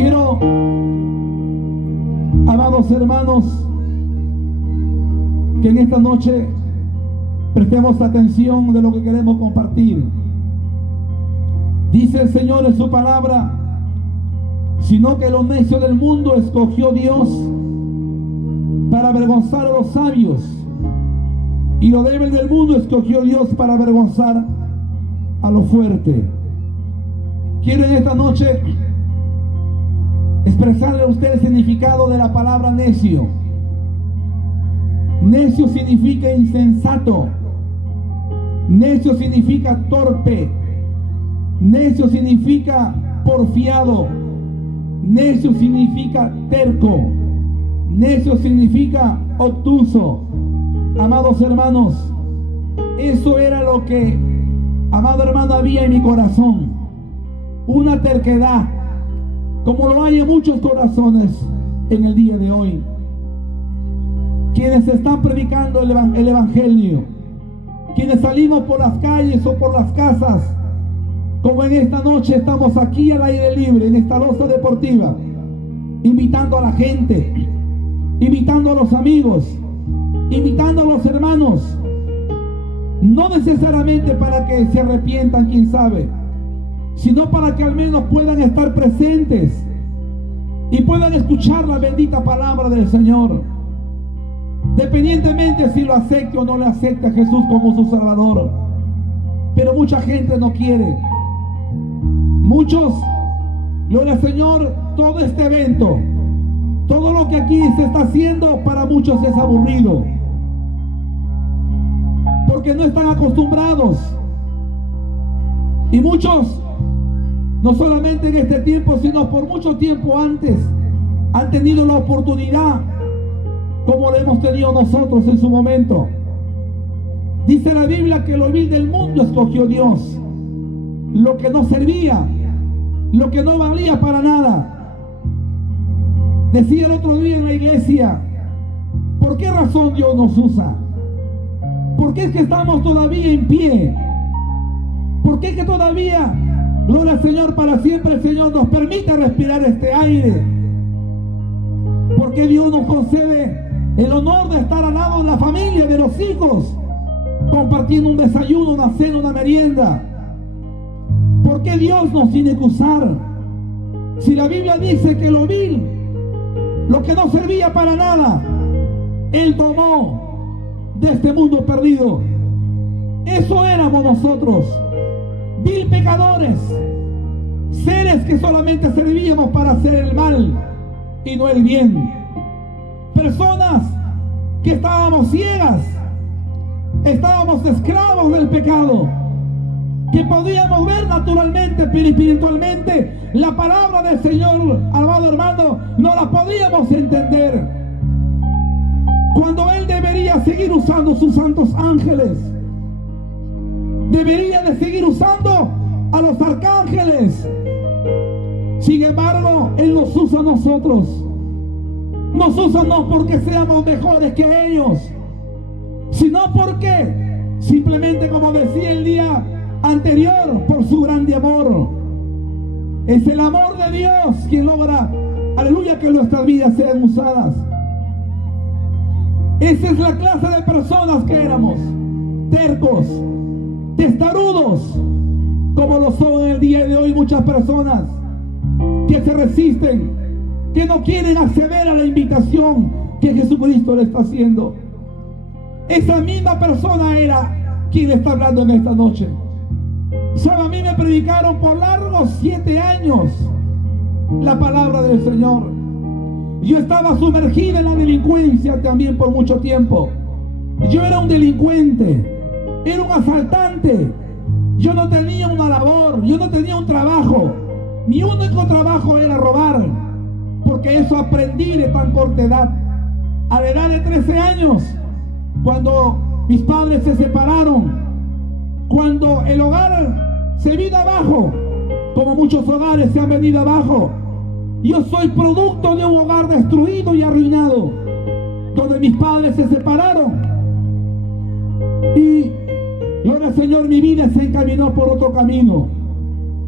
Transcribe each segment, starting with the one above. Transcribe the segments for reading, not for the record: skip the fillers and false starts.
Quiero, amados hermanos, que en esta noche prestemos atención de lo que queremos compartir. Dice el Señor en su palabra: sino que lo necio del mundo escogió Dios para avergonzar a los sabios, y lo débil del mundo escogió Dios para avergonzar a lo fuerte. Quiero en esta noche expresarle a usted el significado de la palabra necio. Necio significa insensato, necio significa torpe, necio significa porfiado, necio significa terco, necio significa obtuso. Amados hermanos, eso era lo que, amado hermano, había en mi corazón. Una terquedad, como lo hay en muchos corazones en el día de hoy. Quienes están predicando el Evangelio, quienes salimos por las calles o por las casas, como en esta noche estamos aquí al aire libre, en esta loza deportiva, invitando a la gente, invitando a los amigos, invitando a los hermanos, no necesariamente para que se arrepientan, quién sabe, sino para que al menos puedan estar presentes y puedan escuchar la bendita palabra del Señor, dependientemente si lo acepte o no le acepte a Jesús como su Salvador. Pero mucha gente no quiere. Muchos, gloria al Señor, todo este evento, todo lo que aquí se está haciendo, para muchos es aburrido, porque no están acostumbrados. Y muchos, no solamente en este tiempo, sino por mucho tiempo antes, han tenido la oportunidad, como lo hemos tenido nosotros en su momento. Dice la Biblia que lo vil del mundo escogió Dios, lo que no servía, lo que no valía para nada. Decía el otro día en la iglesia: ¿por qué razón Dios nos usa? ¿Por qué es que estamos todavía en pie? ¿Por qué es que todavía, gloria al Señor, para siempre el Señor nos permite respirar este aire? ¿Por qué Dios nos concede el honor de estar al lado de la familia, de los hijos, compartiendo un desayuno, una cena, una merienda? ¿Por qué Dios nos tiene que usar? Si la Biblia dice que lo vil, lo que no servía para nada, Él tomó de este mundo perdido. Eso éramos nosotros, vil pecadores, seres que solamente servíamos para hacer el mal y no el bien. Personas que estábamos ciegas, estábamos esclavos del pecado, que podíamos ver naturalmente, pero espiritualmente la palabra del Señor, amado hermano, no la podíamos entender. Cuando Él debería seguir usando sus santos ángeles, debería de seguir usando a los arcángeles. Sin embargo, Él nos usa a nosotros. Nos usa no porque seamos mejores que ellos, sino porque simplemente, como decía el día anterior, por su grande amor. Es el amor de Dios quien logra, aleluya, que nuestras vidas sean usadas. Esa es la clase de personas que éramos: tercos, testarudos, como lo son en el día de hoy muchas personas que se resisten, que no quieren acceder a la invitación que Jesucristo le está haciendo. Esa misma persona era quien le está hablando en esta noche. ¿Sabe? A mí me predicaron por largos 7 años la palabra del Señor. Yo estaba sumergido en la delincuencia también por mucho tiempo. Yo era un delincuente, era un asaltante. Yo no tenía una labor, yo no tenía un trabajo. Mi único trabajo era robar, porque eso aprendí de tan corta edad. A la edad de 13 años, cuando mis padres se separaron, cuando el hogar se vino abajo, como muchos hogares se han venido abajo. Yo soy producto de un hogar destruido y arruinado, donde mis padres se separaron. Y, gloria al Señor, mi vida se encaminó por otro camino.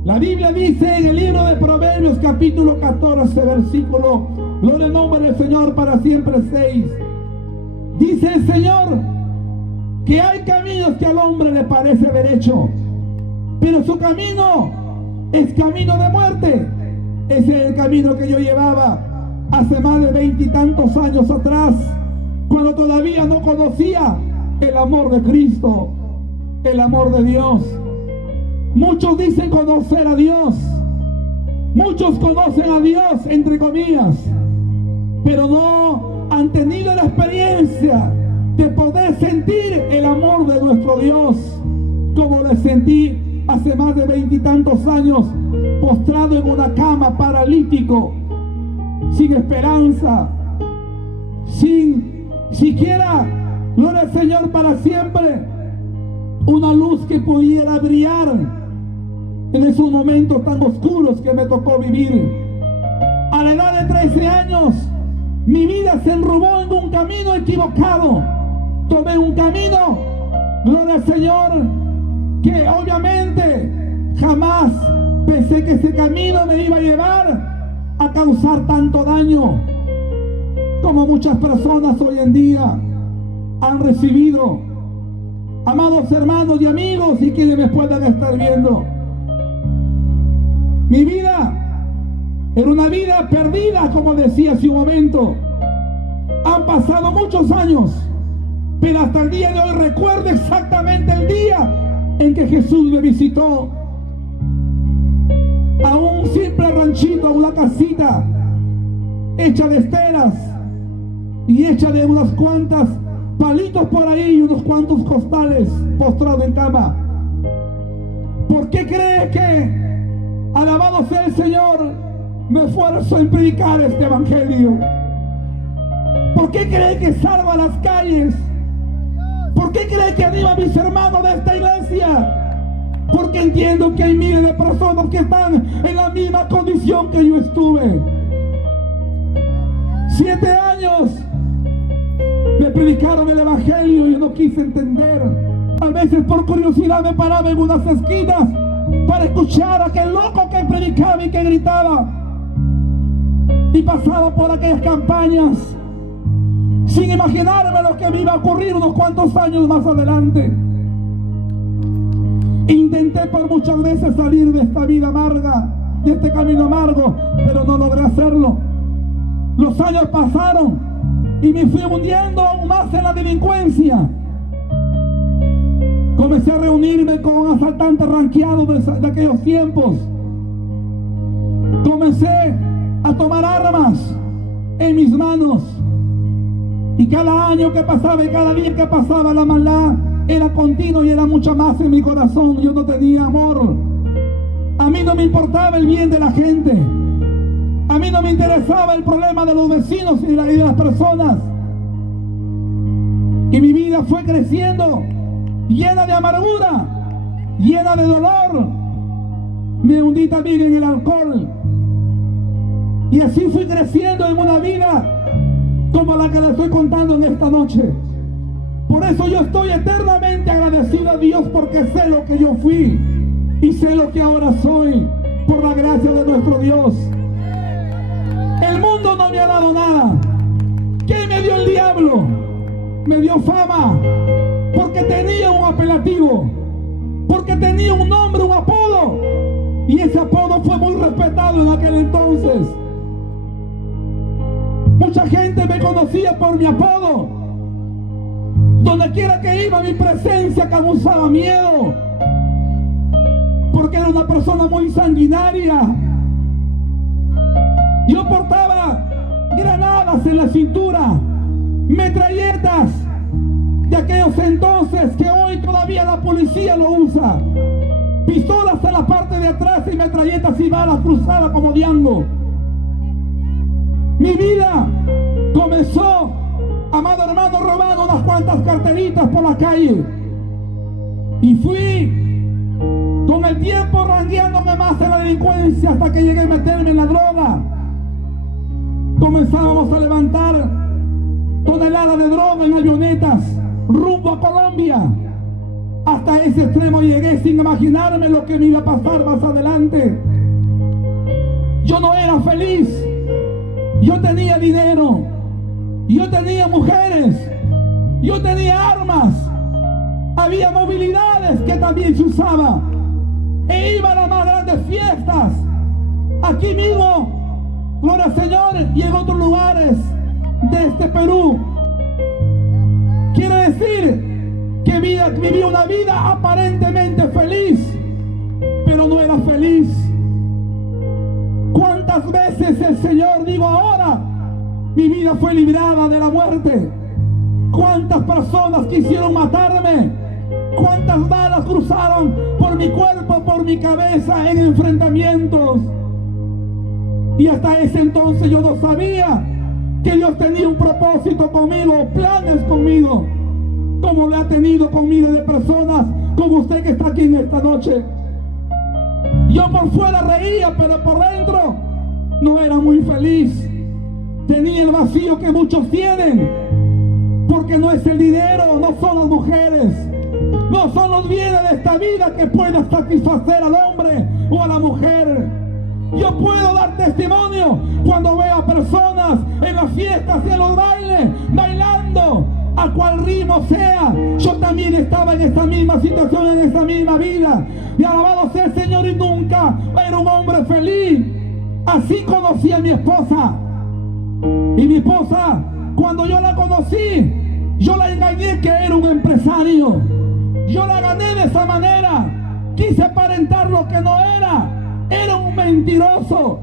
La Biblia dice en el libro de Proverbios, capítulo 14, versículo, gloria al nombre del Señor para siempre 6. Dice el Señor que hay caminos que al hombre le parece derecho, pero su camino es camino de muerte. Ese es el camino que yo llevaba hace más de 20 y tantos años atrás, cuando todavía no conocía el amor de Cristo, el amor de Dios. Muchos dicen conocer a Dios, muchos conocen a Dios entre comillas, pero no han tenido la experiencia de poder sentir el amor de nuestro Dios, como lo sentí hace más de 20 y tantos años, postrado en una cama, paralítico, sin esperanza, sin siquiera, gloria al Señor para siempre, una luz que pudiera brillar en esos momentos tan oscuros que me tocó vivir. A la edad de 13 años, mi vida se enrumó en un camino equivocado. Tomé un camino, gloria al Señor, que obviamente jamás pensé que ese camino me iba a llevar a causar tanto daño como muchas personas hoy en día han recibido. Amados hermanos y amigos y quienes me puedan estar viendo, mi vida era una vida perdida, como decía hace un momento. Han pasado muchos años, pero hasta el día de hoy recuerdo exactamente el día en que Jesús me visitó a un simple ranchito, a una casita hecha de esteras y hecha de unas cuantas palitos por ahí y unos cuantos costales, postrado en cama. ¿Por qué cree que, alabado sea el Señor, me esfuerzo en predicar este evangelio? ¿Por qué cree que salgo a las calles? ¿Por qué cree que animo a mis hermanos de esta iglesia? Porque entiendo que hay miles de personas que están en la misma condición que yo estuve. 7 años me predicaron el evangelio y yo no quise entender. A veces por curiosidad me paraba en unas esquinas para escuchar a aquel loco que predicaba y que gritaba, y pasaba por aquellas campañas sin imaginarme lo que me iba a ocurrir unos cuantos años más adelante. Intenté por muchas veces salir de esta vida amarga, de este camino amargo, pero no logré hacerlo. Los años pasaron y me fui hundiendo aún más en la delincuencia. Comencé a reunirme con asaltantes ranqueados de aquellos tiempos. Comencé a tomar armas en mis manos. Y cada año que pasaba y cada día que pasaba, la maldad era continua y era mucha más en mi corazón. Yo no tenía amor. A mí no me importaba el bien de la gente. A mí no me interesaba el problema de los vecinos y de las personas. Y mi vida fue creciendo, llena de amargura, llena de dolor. Me hundí también en el alcohol. Y así fui creciendo en una vida como la que le estoy contando en esta noche. Por eso yo estoy eternamente agradecido a Dios, porque sé lo que yo fui y sé lo que ahora soy por la gracia de nuestro Dios. El mundo no me ha dado nada. ¿Qué me dio el diablo? Me dio fama, porque tenía un apelativo, porque tenía un nombre, un apodo, y ese apodo fue muy respetado en aquel entonces. Mucha gente me conocía por mi apodo. Donde quiera que iba, mi presencia causaba miedo, porque era una persona muy sanguinaria. Yo portaba granadas en la cintura, metralletas de aquellos entonces que hoy todavía la policía lo usa, pistolas en la parte de atrás y metralletas y balas cruzadas como Django. Mi vida comenzó, amado hermano, robando unas cuantas carteritas por la calle, y fui con el tiempo rangueándome más en la delincuencia hasta que llegué a meterme en la droga. Comenzábamos a levantar toneladas de droga en avionetas rumbo a Colombia. Hasta ese extremo llegué sin imaginarme lo que me iba a pasar más adelante. yo no era feliz. Yo tenía dinero, yo tenía mujeres, yo tenía armas, había movilidades que también se usaba, e iba a las más grandes fiestas, aquí mismo, gloria al Señor, y en otros lugares de este Perú. Quiero decir que viví una vida aparentemente feliz, pero no era feliz. ¿Cuántas veces el Señor, digo ahora, mi vida fue librada de la muerte? ¿Cuántas personas quisieron matarme? ¿Cuántas balas cruzaron por mi cuerpo, por mi cabeza en enfrentamientos? Y hasta ese entonces yo no sabía que Dios tenía un propósito conmigo, planes conmigo, como lo ha tenido con miles de personas, como usted que está aquí en esta noche. Yo por fuera reía, pero por dentro no era muy feliz. Tenía el vacío que muchos tienen, porque no es el dinero, no son las mujeres, no son los bienes de esta vida que puedan satisfacer al hombre o a la mujer. Yo puedo dar testimonio cuando veo a personas en las fiestas y en los bailes, bailando, a cual ritmo sea. Yo también estaba en esta misma situación, en esta misma vida. Y alabado sea el Señor, y nunca era un hombre feliz. Así conocí a mi esposa. Y mi esposa, cuando yo la conocí, yo la engañé que era un empresario. Yo la gané de esa manera. Quise aparentar lo que no era. Era un mentiroso.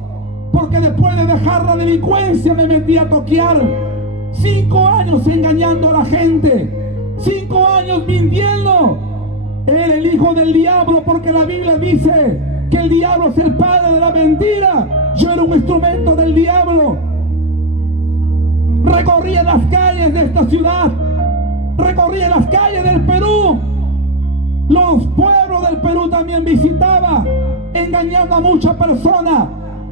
Porque después de dejar la delincuencia me metí a toquear. 5 años engañando a la gente, 5 años mintiendo. Era el hijo del diablo, porque la Biblia dice que el diablo es el padre de la mentira. Yo era un instrumento del diablo. Recorría las calles de esta ciudad, recorría las calles del Perú, los pueblos del Perú también visitaba, engañando a muchas personas.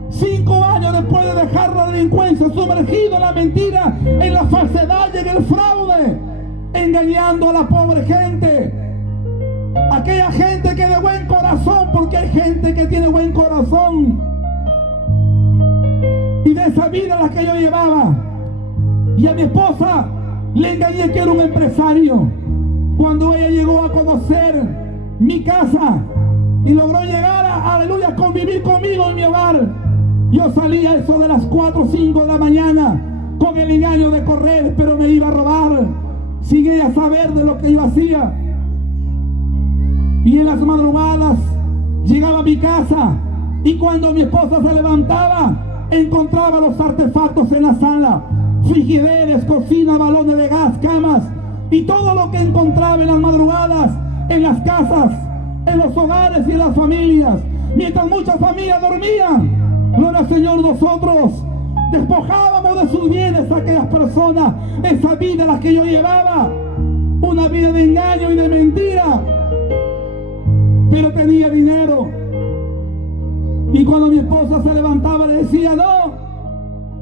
5 años después de dejar la delincuencia, sumergido en la mentira, en la falsedad y en el fraude, engañando a la pobre gente, aquella gente que de buen corazón, porque hay gente que tiene buen corazón. Y de esa vida la que yo llevaba, y a mi esposa le engañé que era un empresario. Cuando ella llegó a conocer mi casa y logró llegar a, aleluya, convivir conmigo en mi hogar, yo salía a eso de las 4 o 5 de la mañana con el engaño de correr, pero me iba a robar sin ella saber de lo que yo hacía. Y en las madrugadas llegaba a mi casa, y cuando mi esposa se levantaba encontraba los artefactos en la sala: frigideres, cocina, balones de gas, camas y todo lo que encontraba en las madrugadas en las casas, en los hogares y en las familias. Mientras muchas familias dormían, gloria al Señor, nosotros despojábamos de sus bienes a aquellas personas. Esa vida la que yo llevaba, una vida de engaño y de mentira, pero tenía dinero. Y cuando mi esposa se levantaba le decía: no,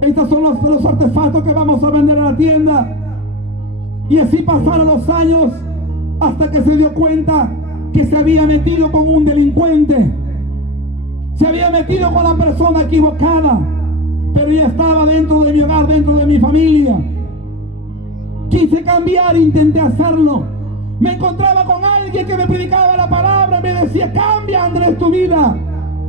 estos son los artefactos que vamos a vender a la tienda. Y así pasaron los años hasta que se dio cuenta que se había metido con un delincuente, se había metido con la persona equivocada, pero ya estaba dentro de mi hogar, dentro de mi familia. Quise cambiar, intenté hacerlo. Me encontraba con alguien que me predicaba la palabra y me decía: cambia, Andrés, tu vida.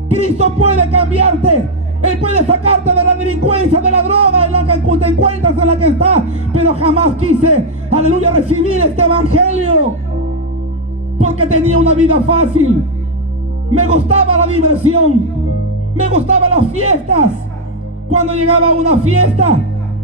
Cristo puede cambiarte. Él puede sacarte de la delincuencia, de la droga en la que te encuentras, en la que estás. Pero jamás quise, aleluya, recibir este evangelio, porque tenía una vida fácil. Me gustaba la diversión, me gustaban las fiestas. Cuando llegaba a una fiesta,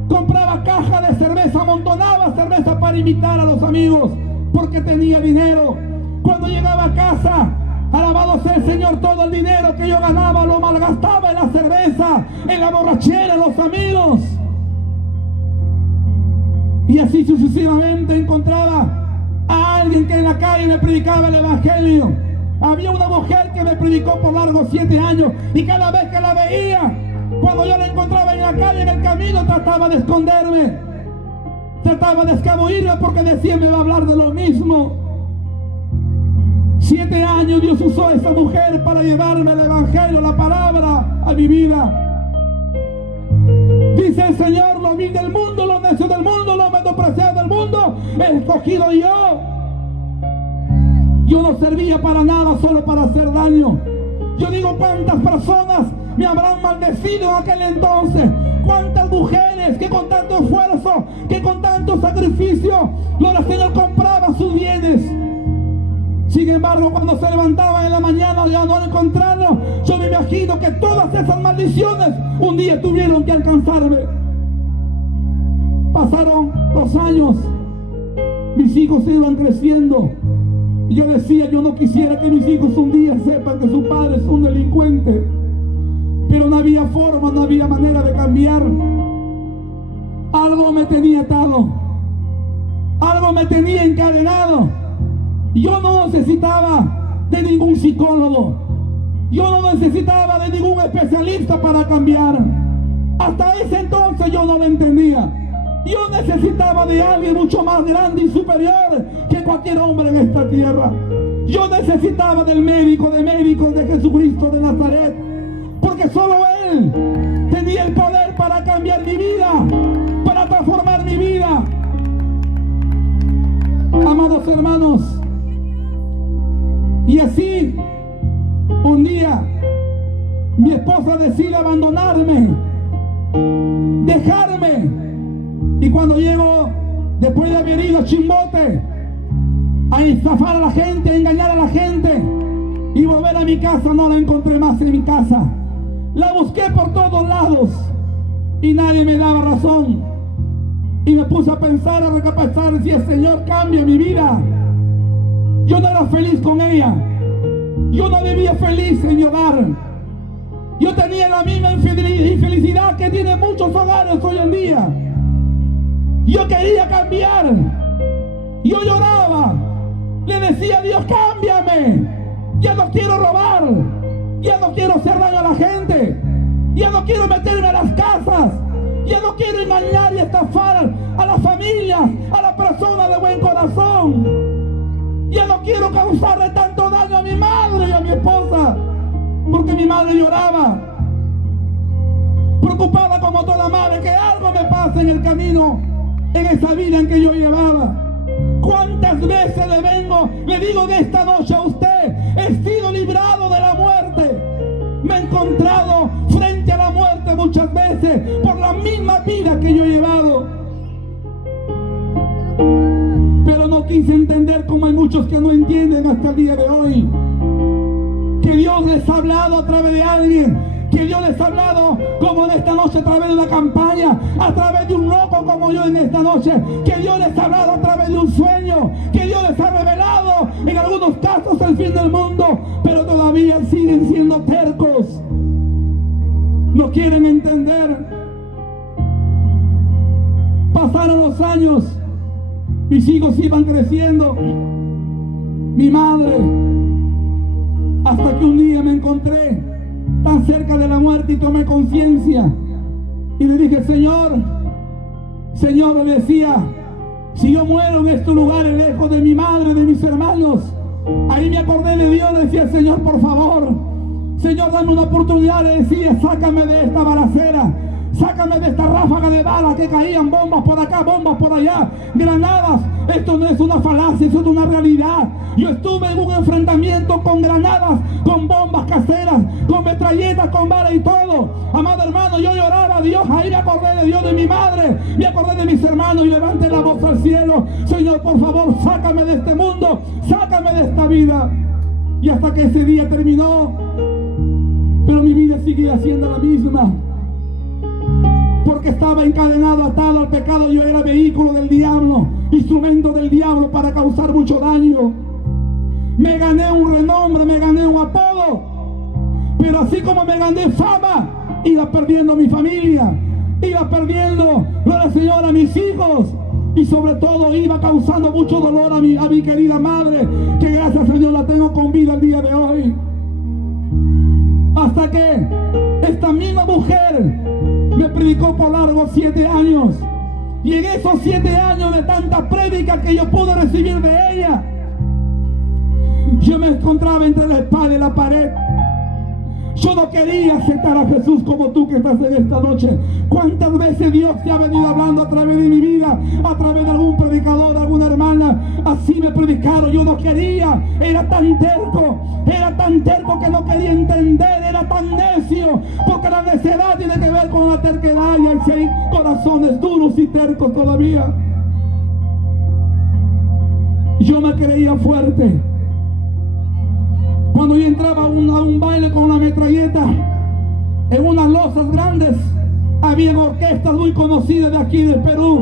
compraba caja de cerveza, amontonaba cerveza para invitar a los amigos, porque tenía dinero. Cuando llegaba a casa, alabado sea el Señor, todo el dinero que yo ganaba lo malgastaba en la cerveza, en la borrachera, en los amigos. Y así sucesivamente encontraba a alguien que en la calle me predicaba el evangelio. Había una mujer que me predicó por largos 7 años, y cada vez que la veía, cuando yo la encontraba en la calle, en el camino, trataba de esconderme, trataba de escabullirme, porque decía: me va a hablar de lo mismo. 7 años Dios usó a esa mujer para llevarme el evangelio, la palabra, a mi vida. Dice el Señor, lo vil del mundo, lo necio del mundo, lo menospreciado del mundo, he escogido yo. Yo no servía para nada, solo para hacer daño. Yo digo, ¿cuántas personas me habrán maldecido en aquel entonces? ¿Cuántas mujeres que con tanto esfuerzo, que con tanto sacrificio, el Señor compraba sus bienes? Sin embargo, cuando se levantaban en la mañana ya no encontrarlo, yo me imagino que todas esas maldiciones un día tuvieron que alcanzarme. Pasaron los años, mis hijos iban creciendo, y yo decía, yo no quisiera que mis hijos un día sepan que su padre es un delincuente, pero no había forma, no había manera de cambiar. Algo me tenía atado, algo me tenía encadenado. Yo no necesitaba de ningún psicólogo, yo no necesitaba de ningún especialista para cambiar. Hasta ese entonces yo no lo entendía. Yo necesitaba de alguien mucho más grande y superior que cualquier hombre en esta tierra. Yo necesitaba del médico de médicos, de Jesucristo de Nazaret, porque solo Él tenía el poder para cambiar mi vida, para transformar mi vida. Amados hermanos, y así, un día, mi esposa decide abandonarme, dejarme. Y cuando llego, después de haber ido a Chimbote, a estafar a la gente, a engañar a la gente, y volver a mi casa, no la encontré más en mi casa. La busqué por todos lados, y nadie me daba razón. Y me puse a pensar, a recapacitar, si el Señor cambia mi vida. Yo no era feliz con ella. Yo no vivía feliz en mi hogar. Yo tenía la misma infelicidad que tienen muchos hogares hoy en día. Yo quería cambiar. Yo lloraba. Le decía a Dios, cámbiame. Ya no quiero robar. Ya no quiero hacer daño a la gente. Ya no quiero meterme a las casas. Ya no quiero engañar y estafar a las familias, a las personas de buen corazón. Ya no quiero causarle tanto daño a mi madre y a mi esposa, porque mi madre lloraba, preocupada como toda madre que algo me pase en el camino, en esa vida en que yo llevaba. ¿Cuántas veces le digo de esta noche a usted, he sido librado de la muerte? Me he encontrado frente a la muerte muchas veces por la misma vida que yo he llevado. Pero no quise entender, como hay muchos que no entienden hasta el día de hoy, que Dios les ha hablado a través de alguien, que Dios les ha hablado como en esta noche a través de una campaña, a través de un loco como yo en esta noche, que Dios les ha hablado a través de un sueño, que Dios les ha revelado en algunos casos el fin del mundo, pero todavía siguen siendo tercos, no quieren entender. Pasaron los años, mis hijos iban creciendo, mi madre, hasta que un día me encontré tan cerca de la muerte y tomé conciencia y le dije, Señor, le decía, si yo muero en estos lugares lejos de mi madre, de mis hermanos, ahí me acordé de Dios, decía, Señor, por favor, Señor, dame una oportunidad, le decía, sácame de esta balacera, sácame de esta ráfaga de balas que caían, bombas por acá, bombas por allá, granadas. Esto no es una falacia, esto es una realidad. Yo estuve en un enfrentamiento con granadas, con bombas caseras, con metralletas, con balas y todo. Amado hermano, yo lloraba a Dios, ahí me acordé de Dios, de mi madre, me acordé de mis hermanos y levanté la voz al cielo. Señor, por favor, sácame de este mundo, sácame de esta vida. Y hasta que ese día terminó, pero mi vida sigue siendo la misma. Porque estaba encadenado, atado al pecado. Yo era vehículo del diablo, instrumento del diablo para causar mucho daño. Me gané un renombre, me gané un apodo, pero así como me gané fama, iba perdiendo mi familia, iba perdiendo, gloria al Señor, a mis hijos, y sobre todo iba causando mucho dolor a mi querida madre, que gracias al Señor la tengo con vida el día de hoy. Hasta que esta misma mujer me predicó por largos 7 años. Y en esos 7 años de tantas prédicas que yo pude recibir de ella, yo me encontraba entre la espada y la pared. Yo no quería aceptar a Jesús como tú que estás en esta noche. ¿Cuántas veces Dios te ha venido hablando a través de mi vida, a través de algún predicador, alguna hermana? Así me predicaron, yo no quería, era tan terco que no quería entender, era tan necio, porque la necedad tiene que ver con la terquedad y hay corazones duros y tercos todavía. Yo me creía fuerte. Cuando yo entraba a un baile con una metralleta, en unas losas grandes, había orquestas muy conocidas de aquí del Perú.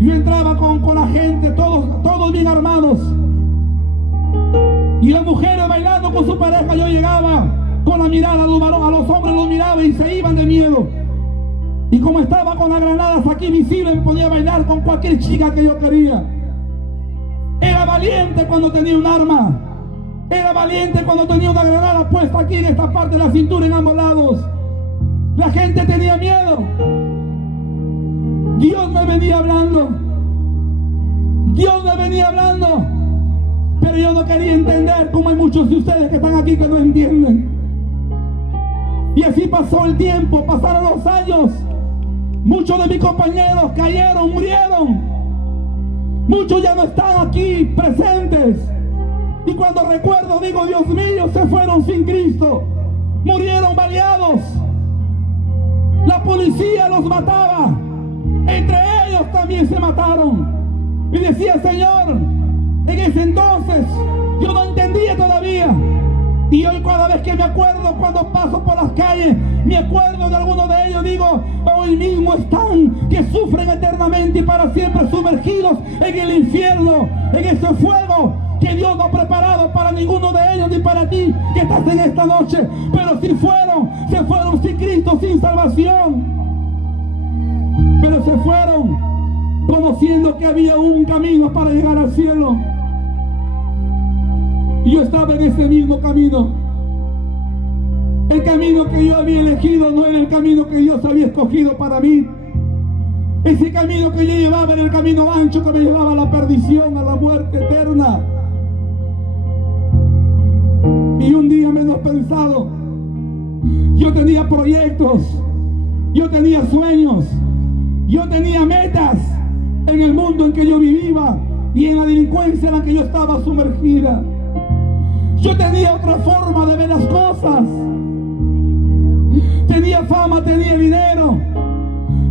Yo entraba con la gente, todos bien armados. Y las mujeres bailando con su pareja, yo llegaba con la mirada a los hombres los miraba y se iban de miedo. Y como estaba con las granadas aquí visibles, me podía bailar con cualquier chica que yo quería. Era valiente cuando tenía un arma. Era valiente cuando tenía una granada puesta aquí en esta parte de la cintura, en ambos lados. La gente tenía miedo. Dios me venía hablando. Dios me venía hablando. Pero yo no quería entender, como hay muchos de ustedes que están aquí que no entienden. Y así pasó el tiempo, pasaron los años. Muchos de mis compañeros cayeron, murieron. Muchos ya no están aquí presentes. Y cuando recuerdo digo, Dios mío, se fueron sin Cristo. Murieron baleados. La policía los mataba. Entre ellos también se mataron. Y decía, Señor, en ese entonces yo no entendía todavía. Y hoy cada vez que me acuerdo, cuando paso por las calles, me acuerdo de algunos de ellos, digo, hoy mismo están, que sufren eternamente y para siempre sumergidos en el infierno, en ese fuego que Dios no ha preparado para ninguno de ellos ni para ti que estás en esta noche. Pero si se fueron sin Cristo, sin salvación. Pero se fueron conociendo que había un camino para llegar al cielo. Y yo estaba en ese mismo camino. El camino que yo había elegido no era el camino que Dios había escogido para mí. Ese camino que yo llevaba era el camino ancho que me llevaba a la perdición, a la muerte eterna. Y un día menos pensado, yo tenía proyectos, yo tenía sueños, yo tenía metas en el mundo en que yo vivía y en la delincuencia en la que yo estaba sumergida. Yo tenía otra forma de ver las cosas. Tenía fama, tenía dinero,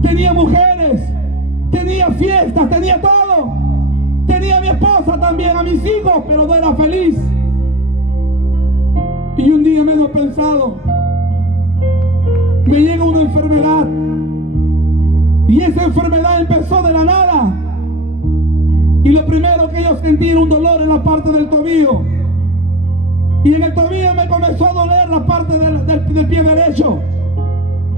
tenía mujeres, tenía fiestas, tenía todo. Tenía a mi esposa también, a mis hijos, pero no era feliz. Y un día menos pensado, me llega una enfermedad. Y esa enfermedad empezó de la nada. Y lo primero que yo sentí era un dolor en la parte del tobillo. Y en el tobillo me comenzó a doler la parte del pie derecho.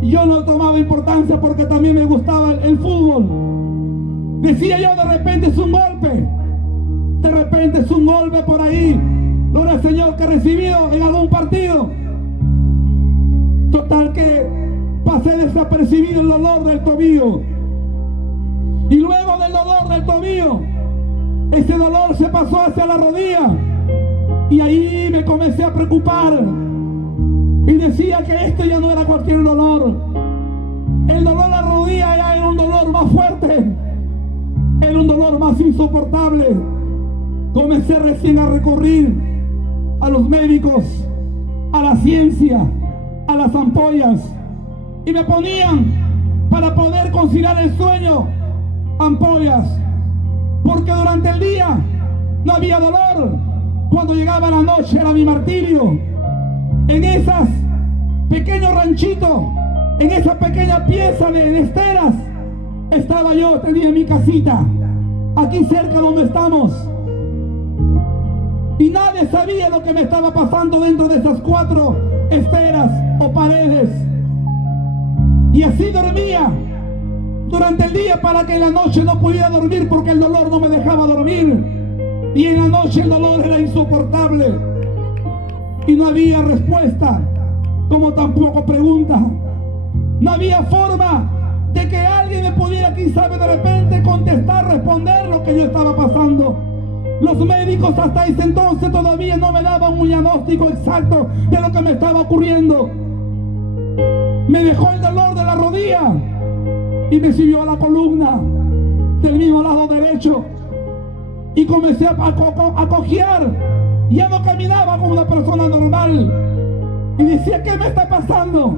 Y yo no tomaba importancia porque también me gustaba el fútbol. Decía yo, de repente es un golpe. De repente es un golpe por ahí. Gloria al Señor, que he recibido en algún partido. Total que pasé desapercibido el dolor del tobillo. Y luego del dolor del tobillo, ese dolor se pasó hacia la rodilla. Y ahí me comencé a preocupar. Y decía que esto ya no era cualquier dolor. El dolor de la rodilla ya era un dolor más fuerte. Era un dolor más insoportable. Comencé recién a recurrir a los médicos, a la ciencia, a las ampollas. Y me ponían, para poder conciliar el sueño, ampollas. Porque durante el día no había dolor. Cuando llegaba la noche era mi martirio. En esas pequeños ranchitos, en esa pequeña pieza de esteras, estaba yo, tenía mi casita, aquí cerca donde estamos. Y nadie sabía lo que me estaba pasando dentro de esas 4 esteras o paredes. Y así dormía durante el día para que en la noche no pudiera dormir porque el dolor no me dejaba dormir. Y en la noche el dolor era insoportable. Y no había respuesta, como tampoco pregunta. No había forma de que alguien me pudiera, quizá de repente, contestar, responder lo que yo estaba pasando. Los médicos hasta ese entonces todavía no me daban un diagnóstico exacto de lo que me estaba ocurriendo. Me dejó el dolor de la rodilla y me subió a la columna del mismo lado derecho y comencé a cojear. Ya no caminaba como una persona normal y decía, ¿qué me está pasando?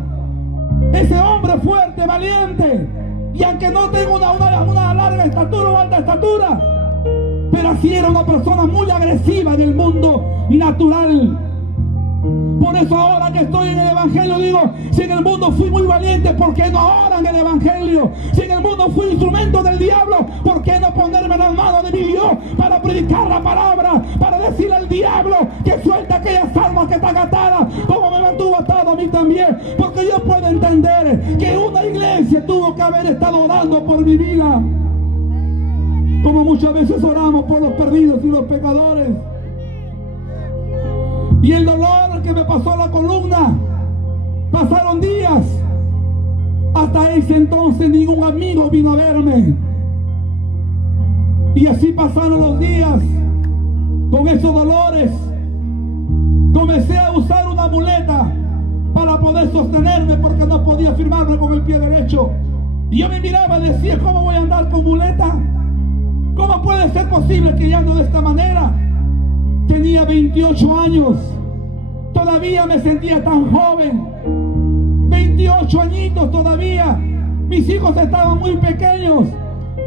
Ese hombre fuerte, valiente, y aunque no tengo una larga estatura o alta estatura, pero así era una persona muy agresiva en el mundo natural. Por eso ahora que estoy en el Evangelio digo, si en el mundo fui muy valiente, ¿por qué no ahora en el Evangelio? Si en el mundo fui instrumento del diablo, ¿por qué no ponerme en las manos de mi Dios para predicar la palabra, para decirle al diablo que suelta aquellas almas que están atadas, como me mantuvo atado a mí también? Porque yo puedo entender que una iglesia tuvo que haber estado orando por mi vida, como muchas veces oramos por los perdidos y los pecadores. Y el dolor que me pasó en la columna, pasaron días. Hasta ese entonces ningún amigo vino a verme. Y así pasaron los días con esos dolores. Comencé a usar una muleta para poder sostenerme porque no podía firmarme con el pie derecho. Y yo me miraba y decía, ¿cómo voy a andar con muleta? ¿Cómo puede ser posible que yo ando de esta manera? Tenía 28 años, todavía me sentía tan joven, 28 añitos todavía, mis hijos estaban muy pequeños,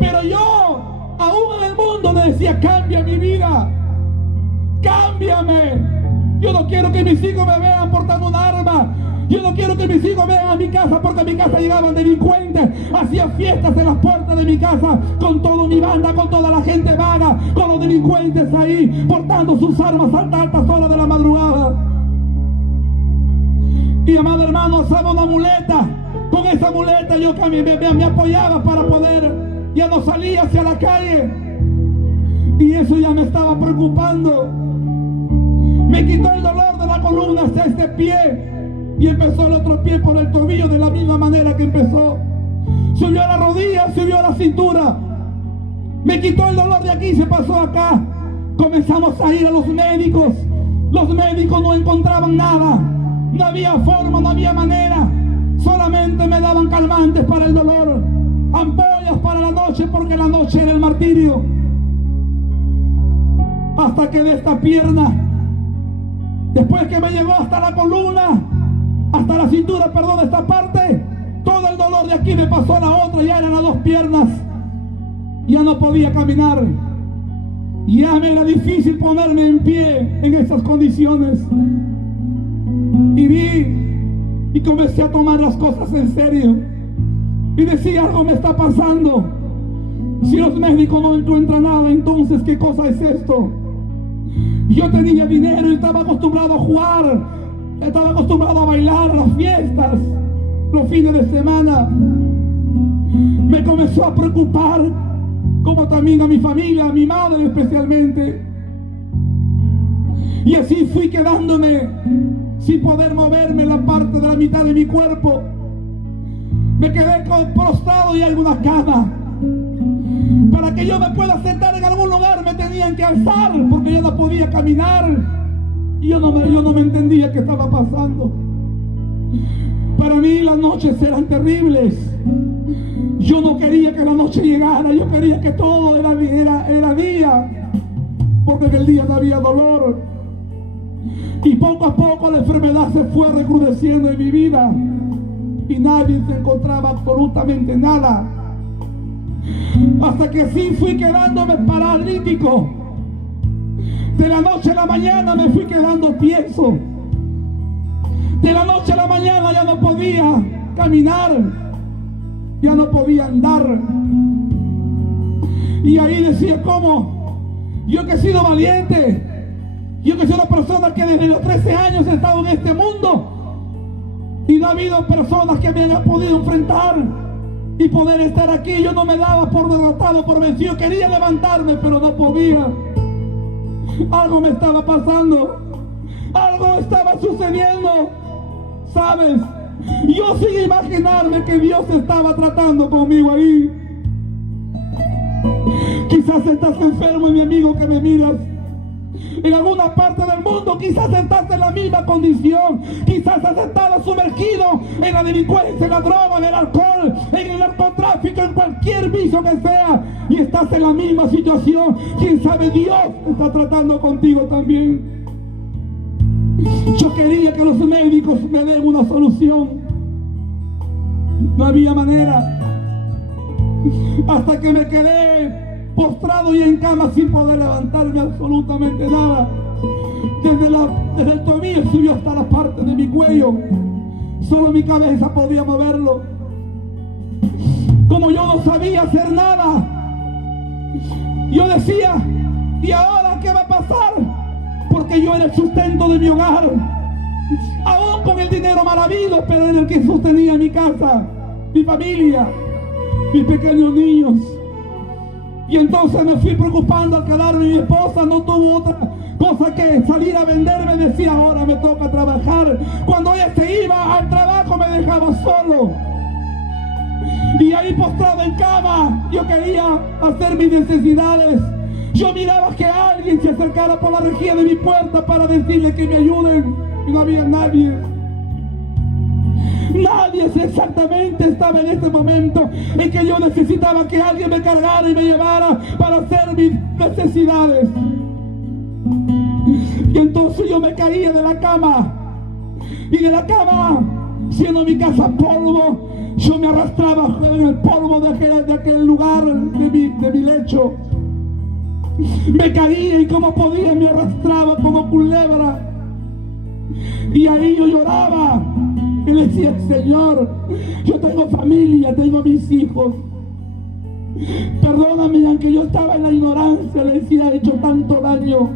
pero yo, aún en el mundo, le decía, cambia mi vida, cámbiame. Yo no quiero que mis hijos me vean portando un arma. Yo no quiero que mis hijos vean a mi casa, porque a mi casa llegaban delincuentes, hacían fiestas en las puertas de mi casa, con toda mi banda, con toda la gente vaga, con los delincuentes ahí, portando sus armas a altas horas de la madrugada. Y amado hermano, usaba una muleta. Con esa muleta yo me apoyaba para poder, ya no salía hacia la calle. Y eso ya me estaba preocupando. Me quitó el dolor de la columna hasta este pie. Y empezó el otro pie por el tobillo de la misma manera que empezó. Subió a la rodilla, subió a la cintura. Me quitó el dolor de aquí y se pasó acá. Comenzamos a ir a los médicos. Los médicos no encontraban nada. No había forma, no había manera. Solamente me daban calmantes para el dolor, ampollas para la noche, porque la noche era el martirio. Hasta que de esta pierna, después que me llegó hasta la columna, hasta la cintura, perdón, esta parte, todo el dolor de aquí me pasó a la otra, ya eran las dos piernas. Ya no podía caminar. Ya me era difícil ponerme en pie en esas condiciones. Y vi y comencé a tomar las cosas en serio. Y decía, algo me está pasando. Si los médicos no encuentran nada, entonces ¿qué cosa es esto? Yo tenía dinero y estaba acostumbrado a jugar. Estaba acostumbrado a bailar a las fiestas, los fines de semana. Me comenzó a preocupar, como también a mi familia, a mi madre especialmente. Y así fui quedándome sin poder moverme la parte de la mitad de mi cuerpo. Me quedé prostrado y en una cama. Para que yo me pueda sentar en algún lugar me tenían que alzar, porque yo no podía caminar. Y yo no me entendía qué estaba pasando. Para mí las noches eran terribles. Yo no quería que la noche llegara. Yo quería que todo era día, porque en el día no había dolor. Y poco a poco la enfermedad se fue recrudeciendo en mi vida. Y nadie se encontraba absolutamente nada. Hasta que sí fui quedándome paralítico. De la noche a la mañana me fui quedando tieso. De la noche a la mañana ya no podía caminar, ya no podía andar. Y ahí decía, ¿cómo? Yo que he sido valiente, yo que soy una persona que desde los 13 años he estado en este mundo, y no ha habido personas que me hayan podido enfrentar y poder estar aquí. Yo no me daba por derrotado, por vencido. Quería levantarme, pero no podía. Algo me estaba pasando, algo estaba sucediendo, ¿sabes? Yo sin imaginarme que Dios estaba tratando conmigo ahí. Quizás estás enfermo, mi amigo que me miras. En alguna parte del mundo quizás estás en la misma condición. Quizás has estado sumergido en la delincuencia, en la droga, en el alcohol, en el narcotráfico, en cualquier vicio que sea, y estás en la misma situación. Quién sabe, Dios está tratando contigo también. Yo quería que los médicos me den una solución. No había manera. Hasta que me quedé postrado y en cama sin poder levantarme absolutamente nada. Desde el tobillo subió hasta la parte de mi cuello. Solo mi cabeza podía moverlo. Como yo no sabía hacer nada, yo decía, ¿y ahora qué va a pasar? Porque yo era el sustento de mi hogar, aún con el dinero mal habido, pero era el que sostenía mi casa, mi familia, mis pequeños niños. Y entonces me fui preocupando al quedarme. Mi esposa no tuvo otra cosa que salir a vender. Me decía, ahora me toca trabajar. Cuando ella se iba al trabajo me dejaba solo. Y ahí postrado en cama, yo quería hacer mis necesidades. Yo miraba que alguien se acercara por la rejilla de mi puerta para decirle que me ayuden. Y no había nadie. Nadie exactamente estaba en este momento en que yo necesitaba que alguien me cargara y me llevara para hacer mis necesidades. Y entonces yo me caía de la cama, y de la cama, siendo mi casa polvo, yo me arrastraba en el polvo de aquel lugar, de mi lecho. Me caía y como podía me arrastraba como culebra. Y ahí yo lloraba y le decía, Señor, yo tengo familia, tengo mis hijos. Perdóname, aunque yo estaba en la ignorancia, le decía, he hecho tanto daño.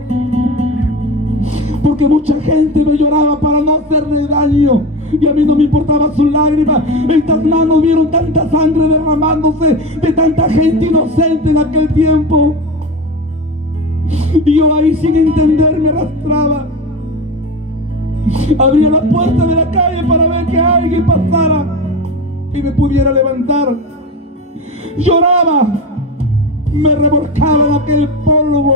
Porque mucha gente me lloraba para no hacerle daño. Y a mí no me importaba sus lágrimas. Estas manos vieron tanta sangre derramándose de tanta gente inocente en aquel tiempo. Y yo ahí sin entender me arrastraba. Abría la puerta de la calle para ver que alguien pasara y me pudiera levantar. Lloraba, me revolcaba en aquel polvo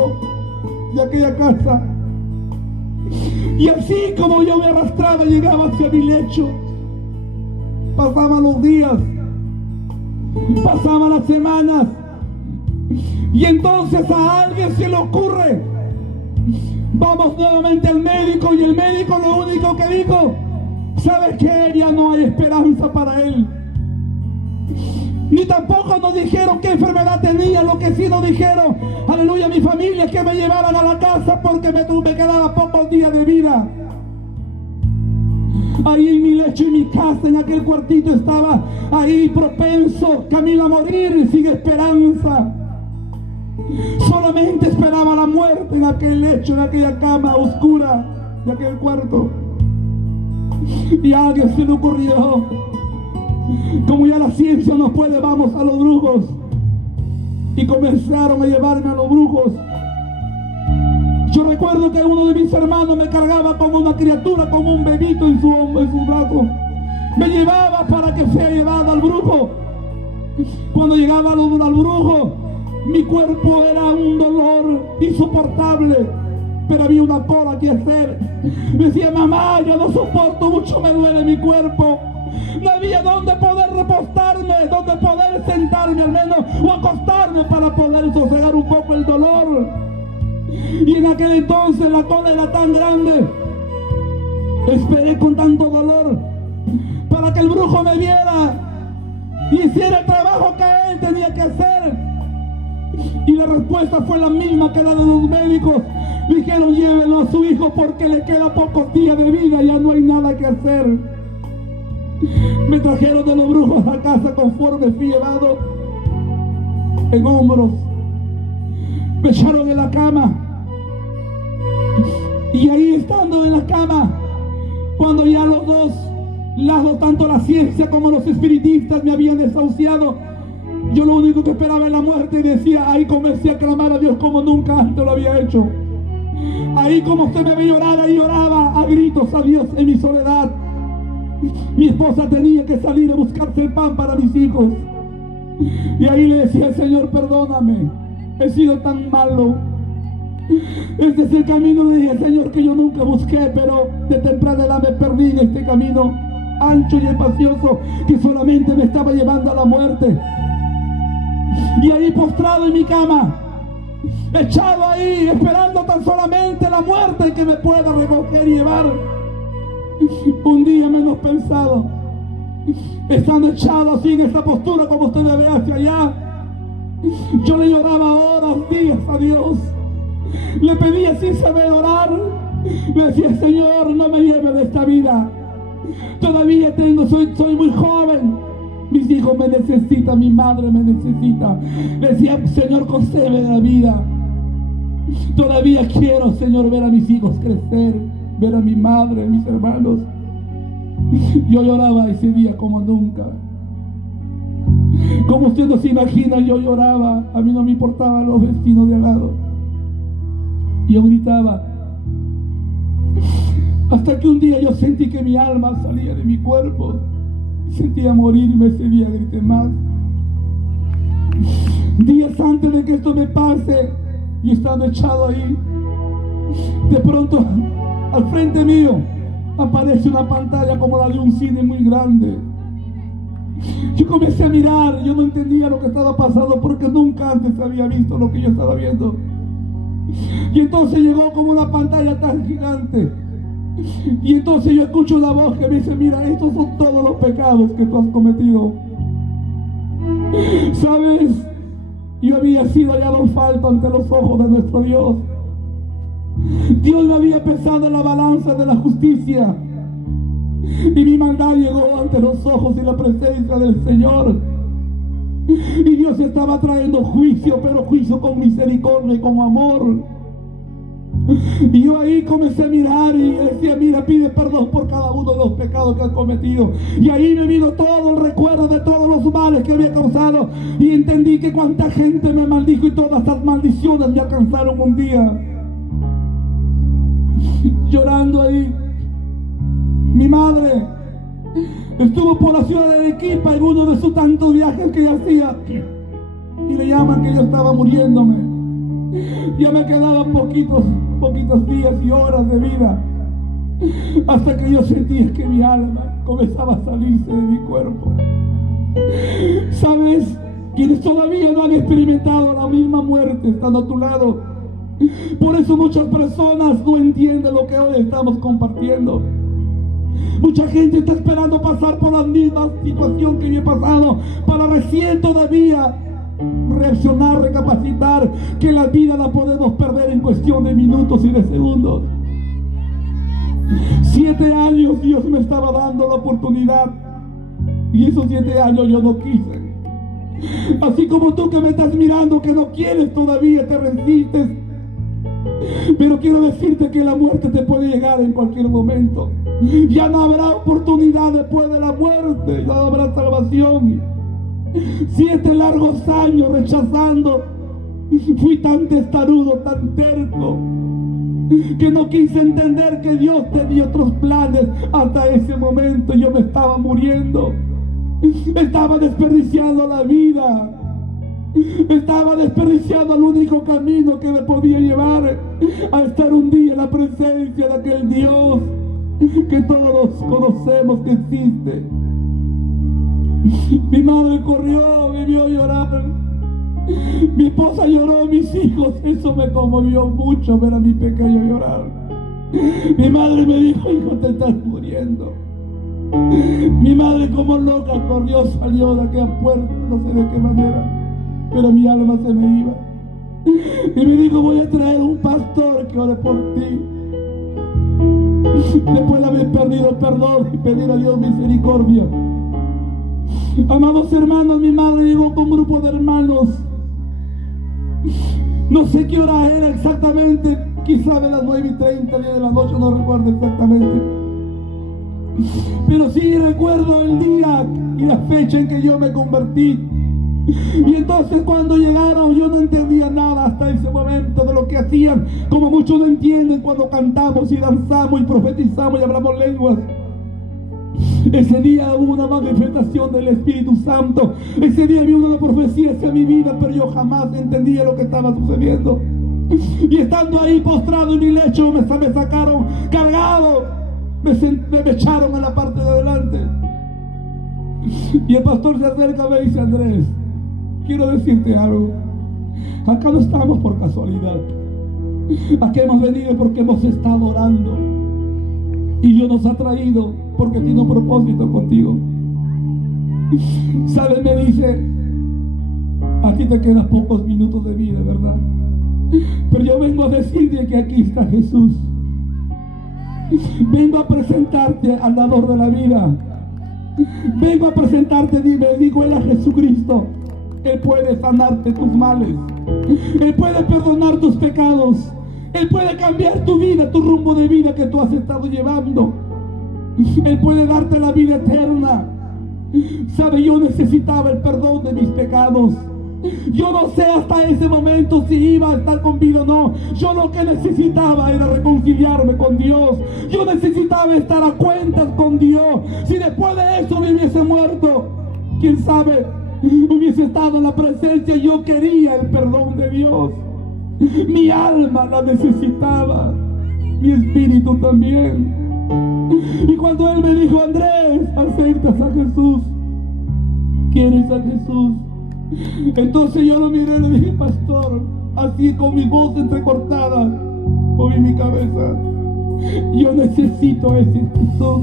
de aquella casa. Y así como yo me arrastraba, llegaba hacia mi lecho. Pasaban los días, pasaban las semanas, y entonces a alguien se le ocurre, vamos nuevamente al médico, y el médico lo único que dijo, ¿sabes qué? Ya no hay esperanza para él. Ni tampoco nos dijeron qué enfermedad tenía. Lo que sí nos dijeron, aleluya, mi familia, que me llevaran a la casa porque me quedaba pocos días de vida. Ahí en mi lecho, en mi casa, en aquel cuartito estaba ahí propenso, camino a morir, sin esperanza. Solamente esperaba la muerte en aquel lecho, en aquella cama oscura de aquel cuarto. Y a alguien se le ocurrió, como ya la ciencia no puede, vamos a los brujos. Y comenzaron a llevarme a los brujos. Yo recuerdo que uno de mis hermanos me cargaba como una criatura, como un bebito en su brazo. Me llevaba para que sea llevado al brujo. Cuando llegaba al brujo, mi cuerpo era un dolor insoportable, pero había una cola que hacer. Me decía, mamá, yo no soporto mucho, me duele mi cuerpo. No había donde poder repostarme, donde poder sentarme al menos, o acostarme para poder sosegar un poco el dolor. Y en aquel entonces la cola era tan grande. Esperé con tanto dolor para que el brujo me viera y hiciera el trabajo que él tenía que hacer. Y la respuesta fue la misma que la de los médicos. Dijeron, llévenlo a su hijo porque le queda pocos días de vida, ya no hay nada que hacer. Me trajeron de los brujos a casa conforme fui llevado en hombros. Me echaron en la cama. Y ahí estando en la cama, cuando ya los dos lados, tanto la ciencia como los espiritistas, me habían desahuciado, yo lo único que esperaba era la muerte. Y decía, ahí comencé a clamar a Dios como nunca antes lo había hecho. Ahí como usted me ve llorar, ahí lloraba a gritos a Dios en mi soledad. Mi esposa tenía que salir a buscarse el pan para mis hijos. Y ahí le decía al Señor, perdóname. he sido tan malo. Este es el camino, dije, Señor, que yo nunca busqué, pero de temprana edad me perdí en este camino ancho y espacioso que solamente me estaba llevando a la muerte. Y ahí postrado en mi cama, echado ahí, esperando tan solamente la muerte que me pueda recoger y llevar. Un día menos pensado, estando echado así en esta postura como usted me ve hacia allá, yo le lloraba horas, días a Dios. Le pedía sin saber orar. Me decía, Señor, no me lleve de esta vida. Todavía soy muy joven. Mis hijos me necesitan, mi madre me necesita. Le decía, Señor, concédeme la vida. Todavía quiero, Señor, ver a mis hijos crecer, ver a mi madre, a mis hermanos. Yo lloraba ese día como nunca. Como usted no se imagina, yo lloraba. A mí no me importaban los vecinos de al lado. Yo gritaba. Hasta que un día yo sentí que mi alma salía de mi cuerpo. Sentía morirme ese día, grité más. Días antes de que esto me pase, y estando echado ahí, de pronto, al frente mío, aparece una pantalla como la de un cine muy grande. Yo comencé a mirar, yo no entendía lo que estaba pasando porque nunca antes había visto lo que yo estaba viendo. Y entonces llegó como una pantalla tan gigante. Y entonces yo escucho una voz que me dice, mira, estos son todos los pecados que tú has cometido. ¿Sabes? Yo había sido hallado falto ante los ojos de nuestro Dios. Dios me había pesado en la balanza de la justicia. Y mi maldad llegó ante los ojos y la presencia del Señor. Y Dios estaba trayendo juicio, pero juicio con misericordia y con amor. Y yo ahí comencé a mirar y decía, mira, pide perdón por cada uno de los pecados que has cometido. Y ahí me vino todo el recuerdo de todos los males que había causado. Y entendí que cuánta gente me maldijo y todas estas maldiciones me alcanzaron un día. Llorando ahí. Mi madre estuvo por la ciudad de Arequipa en uno de sus tantos viajes que ella hacía. Y le llaman que yo estaba muriéndome. Ya me quedaban poquitos días y horas de vida. Hasta que yo sentía que mi alma comenzaba a salirse de mi cuerpo. ¿Sabes? Quienes todavía no han experimentado la misma muerte estando a tu lado. Por eso muchas personas no entienden lo que hoy estamos compartiendo. Mucha gente está esperando pasar por la misma situación que yo he pasado para recién todavía reaccionar, recapacitar que la vida la podemos perder en cuestión de minutos y de segundos. 7 años Dios me estaba dando la oportunidad y esos 7 años yo no quise. Así como tú que me estás mirando que no quieres todavía, te resistes. Pero quiero decirte que la muerte te puede llegar en cualquier momento. Ya no habrá oportunidad después de la muerte, ya no habrá salvación. 7 largos años rechazando, fui tan testarudo, tan terco, que no quise entender que Dios tenía otros planes. Hasta ese momento yo me estaba muriendo, estaba desperdiciando la vida. Estaba desperdiciando el único camino que me podía llevar a estar un día en la presencia de aquel Dios que todos conocemos que existe. Mi madre corrió, me vio llorar. Mi esposa lloró, mis hijos. Eso me conmovió mucho ver a mi pequeño llorar. Mi madre me dijo, hijo, te estás muriendo. Mi madre como loca corrió, salió de aquella puerta, no sé de qué manera. Pero mi alma se me iba. Y me dijo, voy a traer un pastor que ore por ti. Después de haber perdido perdón y pedir a Dios misericordia. Amados hermanos, mi madre llegó con un grupo de hermanos. No sé qué hora era exactamente, quizá de las 9:30, 10 de la noche, no recuerdo exactamente. Pero sí recuerdo el día y la fecha en que yo me convertí. Y entonces cuando llegaron yo no entendía nada hasta ese momento de lo que hacían, como muchos no entienden cuando cantamos y danzamos y profetizamos y hablamos lenguas. Ese día hubo una manifestación del Espíritu Santo. Ese día vi una profecía hacia mi vida, pero yo jamás entendía lo que estaba sucediendo. Y estando ahí postrado en mi lecho, me sacaron cargado, me echaron a la parte de adelante. Y el pastor se acerca y me dice: Andrés, quiero decirte algo. Acá no estamos por casualidad. Aquí hemos venido porque hemos estado orando. Y Dios nos ha traído porque tiene un propósito contigo. ¿Sabes? Me dice: a ti te quedan pocos minutos de vida, ¿verdad? Pero yo vengo a decirte que aquí está Jesús. Vengo a presentarte al dador de la vida. Vengo a presentarte, digo Él a Jesucristo. Él puede sanarte tus males. Él puede perdonar tus pecados. Él puede cambiar tu vida, tu rumbo de vida que tú has estado llevando. Él puede darte la vida eterna. ¿Sabe? Yo necesitaba el perdón de mis pecados. Yo no sé hasta ese momento si iba a estar con vida o no. Yo lo que necesitaba era reconciliarme con Dios. Yo necesitaba estar a cuentas con Dios. Si después de eso me hubiese muerto, quién sabe, hubiese estado en la presencia. Yo quería el perdón de Dios. Mi alma la necesitaba, mi espíritu también. Y cuando Él me dijo: Andrés, aceptas a Jesús, ¿quieres a Jesús? Entonces yo lo miré y le dije: pastor, así con mi voz entrecortada, moví mi cabeza: yo necesito a ese Jesús.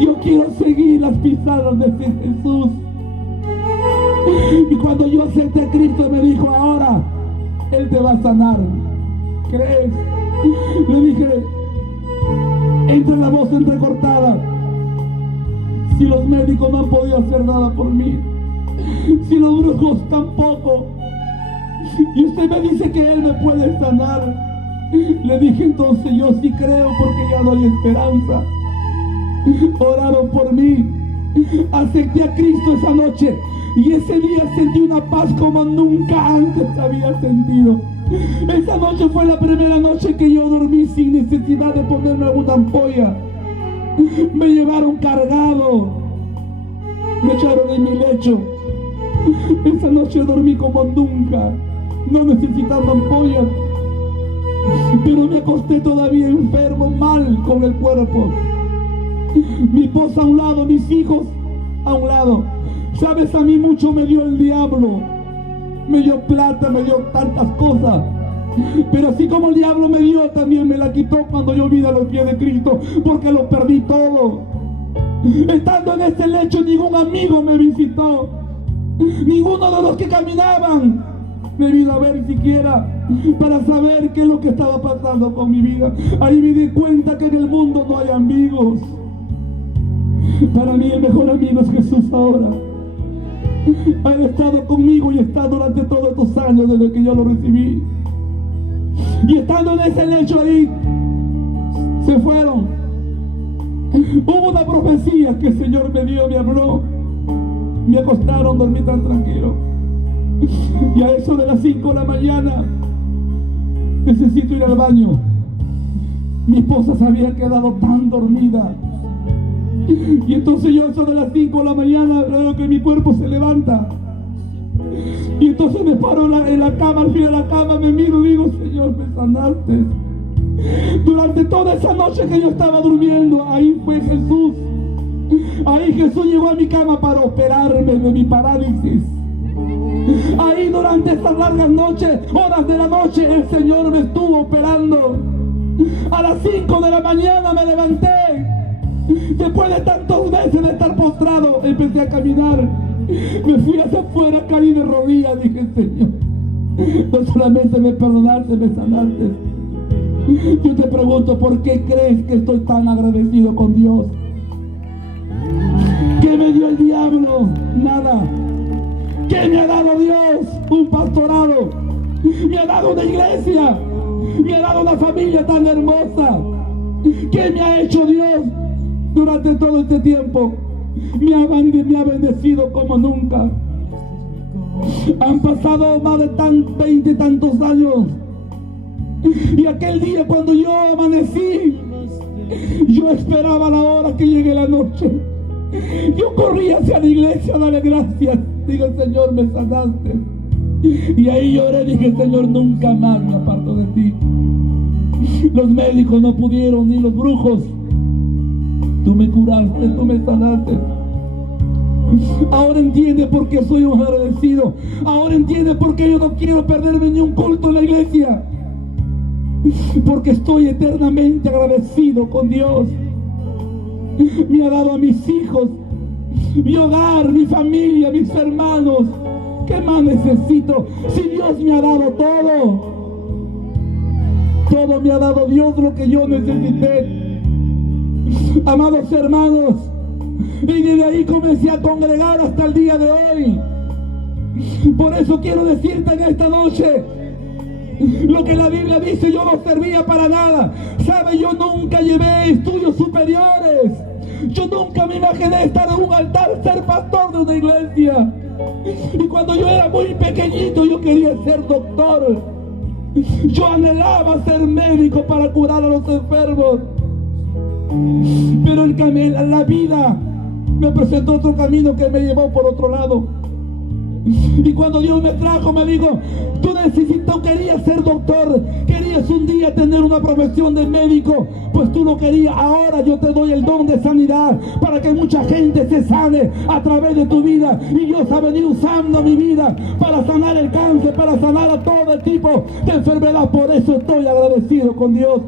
Yo quiero seguir las pisadas de ese Jesús. Y cuando yo acepté a Cristo, me dijo: ahora Él te va a sanar. ¿Crees? Le dije, entre la voz entrecortada: si los médicos no han podido hacer nada por mí, si los brujos tampoco, y usted me dice que Él me puede sanar, le dije: entonces yo sí creo, porque ya doy esperanza. Oraron por mí. Acepté a Cristo esa noche, y ese día sentí una paz como nunca antes había sentido. Esa noche fue la primera noche que yo dormí sin necesidad de ponerme alguna ampolla. Me llevaron cargado, me echaron en mi lecho. Esa noche dormí como nunca, no necesitando ampollas, pero me acosté todavía enfermo, mal con el cuerpo. Mi esposa a un lado, mis hijos a un lado. ¿Sabes? A mí mucho me dio el diablo. Me dio plata, me dio tantas cosas. Pero así como el diablo me dio, también me la quitó cuando yo vine a los pies de Cristo, porque lo perdí todo. Estando en ese lecho, ningún amigo me visitó. Ninguno de los que caminaban me vino a ver siquiera para saber qué es lo que estaba pasando con mi vida. Ahí me di cuenta que en el mundo no hay amigos. Para mí el mejor amigo es Jesús ahora. Ha estado conmigo y está durante todos estos años desde que yo lo recibí. Y estando en ese lecho ahí, se fueron. Hubo una profecía que el Señor me dio, me habló. Me acostaron, dormí tan tranquilo. Y a eso de las 5 de la mañana, necesito ir al baño. Mi esposa se había quedado tan dormida. Y entonces yo a eso de las 5 de la mañana veo que mi cuerpo se levanta. Y entonces me paro en la cama, al pie de la cama, me miro y digo: Señor, me sanaste. Durante toda esa noche que yo estaba durmiendo, ahí fue Jesús. Ahí Jesús llegó a mi cama para operarme de mi parálisis. Ahí durante estas largas noches, horas de la noche, el Señor me estuvo operando. A las 5 de la mañana me levanté. Después de tantos meses de estar postrado, empecé a caminar. Me fui hacia afuera, caí de rodillas, dije: Señor, no solamente me perdonaste, me sanaste. Yo te pregunto, ¿por qué crees que estoy tan agradecido con Dios? ¿Qué me dio el diablo? Nada. ¿Qué me ha dado Dios? Un pastorado. Me ha dado una iglesia. Me ha dado una familia tan hermosa. ¿Qué me ha hecho Dios durante todo este tiempo? Me ha bendecido como nunca. Han pasado más de 20 y tantos años. Y aquel día cuando yo amanecí, Yo esperaba la hora que llegue la noche. Yo corría hacia la iglesia a darle gracias. Digo, Señor, me sanaste. Y ahí lloré, dije, Señor, nunca más me aparto de ti. Los médicos no pudieron, ni los brujos. Tú me curaste, tú me sanaste. Ahora entiende por qué soy un agradecido. Ahora entiende por qué yo no quiero perderme ni un culto en la iglesia. Porque estoy eternamente agradecido con Dios. Me ha dado a mis hijos, mi hogar, mi familia, mis hermanos. ¿Qué más necesito? Si Dios me ha dado todo. Todo me ha dado Dios lo que yo necesité. Amados hermanos, y desde ahí comencé a congregar hasta el día de hoy. Por eso quiero decirte en esta noche lo que la Biblia dice: yo no servía para nada. ¿Sabe? Yo nunca llevé estudios superiores. Yo nunca me imaginé estar en un altar, ser pastor de una iglesia. Y cuando yo era muy pequeñito, yo quería ser doctor. Yo anhelaba ser médico para curar a los enfermos. Pero la vida me presentó otro camino que me llevó por otro lado. Y cuando Dios me trajo, me dijo: tú querías ser doctor, querías un día tener una profesión de médico, pues tú lo querías. Ahora yo te doy el don de sanidad para que mucha gente se sane a través de tu vida. Y Dios ha venido usando mi vida para sanar el cáncer, para sanar a todo tipo de enfermedad. Por eso estoy agradecido con Dios.